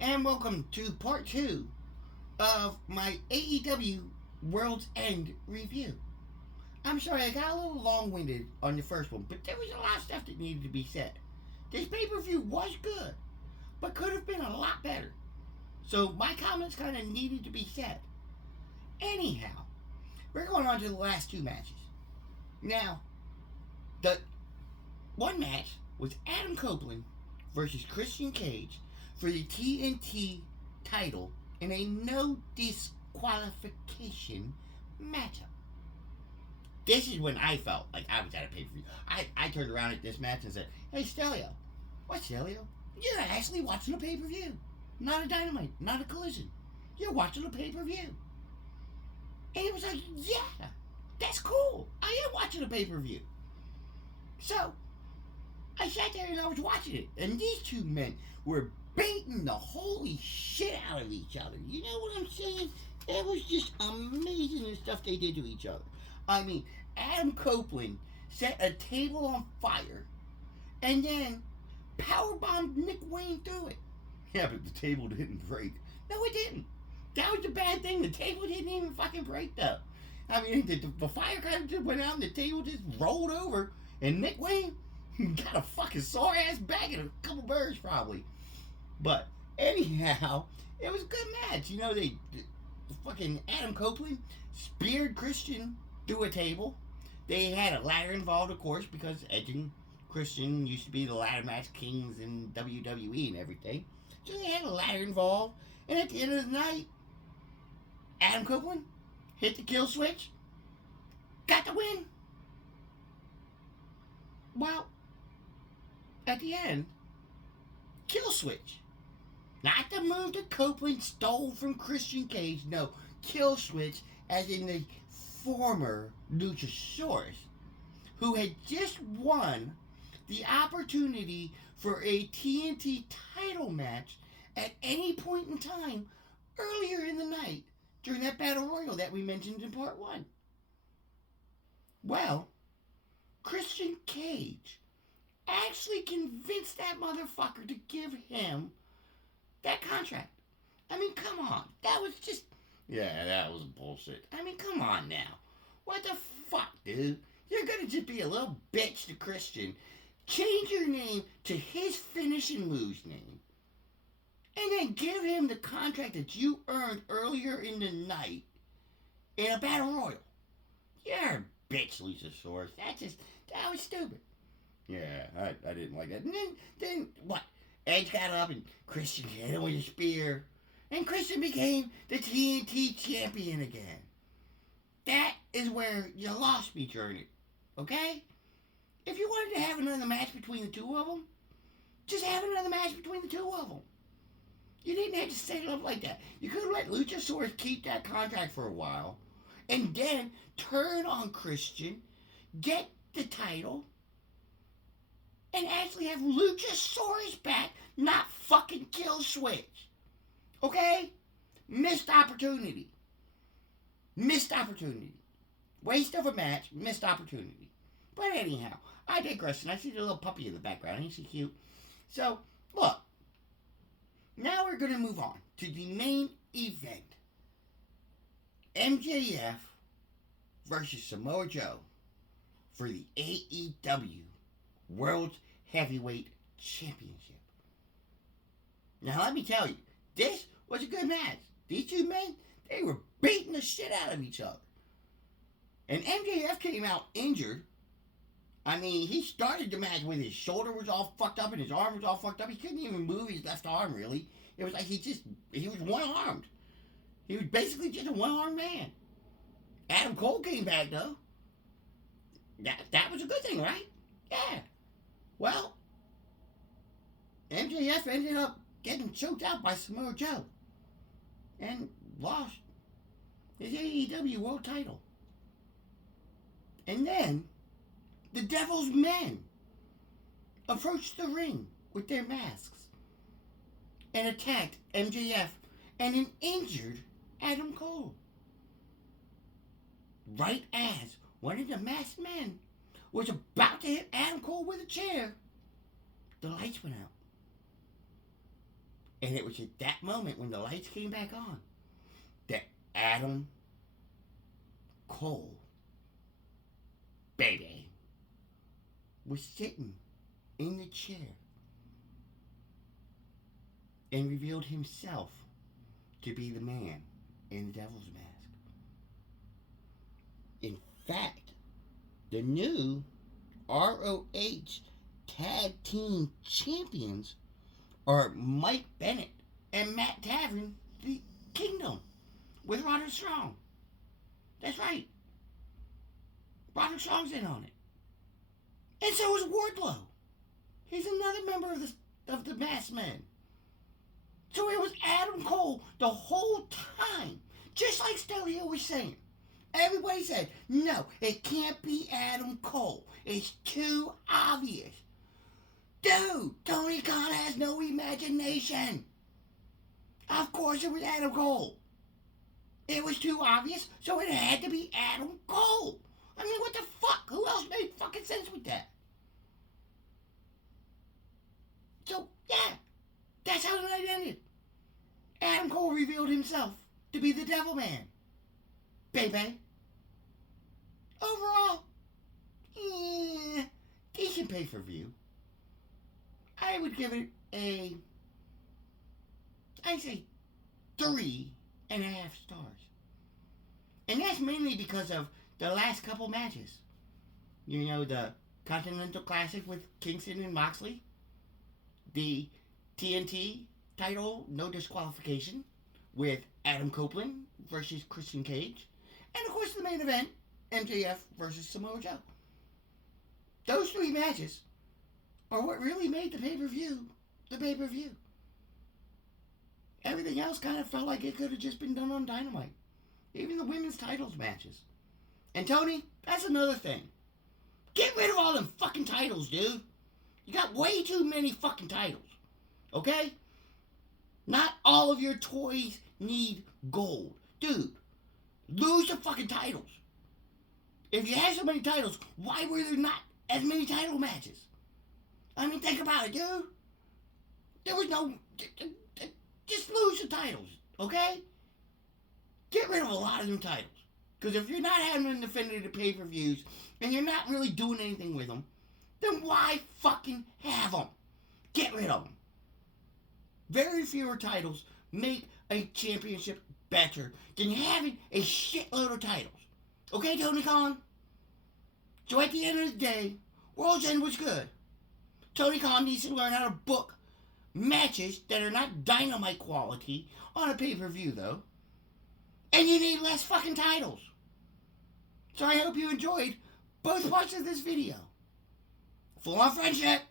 and welcome to part 2 of my AEW World's End review. I'm sorry, I got a little long winded on the first one, but there was a lot of stuff that needed to be said. This pay per view was good, but could have been a lot better. So my comments kind of needed to be said. Anyhow, we're going on to the last two matches. Now, the one match was Adam Copeland versus Christian Cage for the TNT title in a no disqualification matchup. This is when I felt like I was at a pay per view. I turned around at this match and said, "Hey, Stelio, what, Stelio? You're actually watching a pay per view. Not a Dynamite, not a Collision. You're watching a pay per view." And it was like, "Yeah, that's cool. I am watching a pay per view." So I sat there and I was watching it, and these two men were beating the holy shit out of each other. You know what I'm saying? It was just amazing the stuff they did to each other. I mean, Adam Copeland set a table on fire and then powerbombed Nick Wayne through it. Yeah, but the table didn't break. No, it didn't. That was the bad thing. The table didn't even fucking break, though. I mean, the fire kind of just went out and the table just rolled over, and Nick Wayne got a fucking sore ass back and a couple birds probably. But anyhow, it was a good match. You know, the fucking Adam Copeland speared Christian through a table. They had a ladder involved, of course, because Edge and Christian used to be the ladder match kings in WWE and everything. So they had a ladder involved. And at the end of the night, Adam Copeland hit the kill switch, got the win. Well, at the end, kill switch. Not the move that Copeland stole from Christian Cage. No, kill switch as in the former Luchasaurus, who had just won the opportunity for a TNT title match at any point in time earlier in the night during that battle royal that we mentioned in part 1. Well, Christian Cage actually convinced that motherfucker to give him that contract. I mean, come on. That was just... Yeah, that was bullshit. I mean, come on now. What the fuck, dude? You're gonna just be a little bitch to Christian. Change your name to his finishing moves name. And then give him the contract that you earned earlier in the night in a battle royal. You're a bitch, Luchasaurus. That was stupid. Yeah, I didn't like that. And then what? Edge got up and Christian hit him with a spear. And Christian became the TNT champion again. That is where you lost me during it. Okay? If you wanted to have another match between the two of them, just have another match between the two of them. You didn't have to set it up like that. You could have let Luchasaurus keep that contract for a while, and then turn on Christian, get the title, and actually have Luchasaurus back, not fucking kill switch. Okay? Missed opportunity. Missed opportunity. Waste of a match, missed opportunity. But anyhow, I digress, and I see the little puppy in the background. Ain't she cute? So, look. Now we're going to move on to the main event. MJF versus Samoa Joe for the AEW World Heavyweight Championship. Now let me tell you, this was a good match. These two men, they were beating the shit out of each other. And MJF came out injured. I mean, he started the match with his shoulder was all fucked up and his arm was all fucked up. He couldn't even move his left arm, really. It was like he was one-armed. He was basically just a one-armed man. Adam Cole came back, though. That was a good thing, right? Yeah. Well, MJF ended up getting choked out by Samoa Joe and lost his AEW World title. And then the Devil's Men approached the ring with their masks and attacked MJF and an injured Adam Cole. Right as one of the masked men was about to hit Adam Cole with a chair, the lights went out. And it was at that moment when the lights came back on that Adam Cole, baby, was sitting in the chair and revealed himself to be the man in the Devil's Mask. In fact, the new ROH Tag Team Champions are Mike Bennett and Matt Taven, the Kingdom, with Roderick Strong. That's right. Roderick Strong's in on it. And so is Wardlow. He's another member of the Masked Men. So it was Adam Cole the whole time. Just like Stelio was saying. Everybody said, no, it can't be Adam Cole. It's too obvious. Dude, Tony Khan has no imagination. Of course it was Adam Cole. It was too obvious, so it had to be Adam Cole. I mean, what the fuck? Who else made fucking sense with that? So, yeah, that's how the night ended. Adam Cole revealed himself to be the Devil Man. Baby. Overall, decent pay-per-view. I would give it I'd say 3.5 stars. And that's mainly because of the last couple matches. You know, the Continental Classic with Kingston and Moxley. The TNT title, no disqualification, with Adam Copeland versus Christian Cage. And of course the main event, MJF versus Samoa Joe. Those 3 matches are what really made the pay-per-view the pay-per-view. Everything else kind of felt like it could have just been done on Dynamite. Even the women's titles matches. And Tony, that's another thing. Get rid of all them fucking titles, dude. You got way too many fucking titles. Okay? Not all of your toys need gold. Dude, lose the fucking titles. If you had so many titles, why were there not as many title matches? I mean, think about it, dude. There was no... Just lose the titles, okay? Get rid of a lot of them titles. Because if you're not having them defended at pay-per-views, and you're not really doing anything with them, then why fucking have them? Get rid of them. Very fewer titles make a championship better than having a shitload of titles. Okay, Tony Khan? So at the end of the day, World's End was good. Tony Khan needs to learn how to book matches that are not Dynamite quality on a pay-per-view, though. And you need less fucking titles. So I hope you enjoyed both parts of this video. Full on friendship.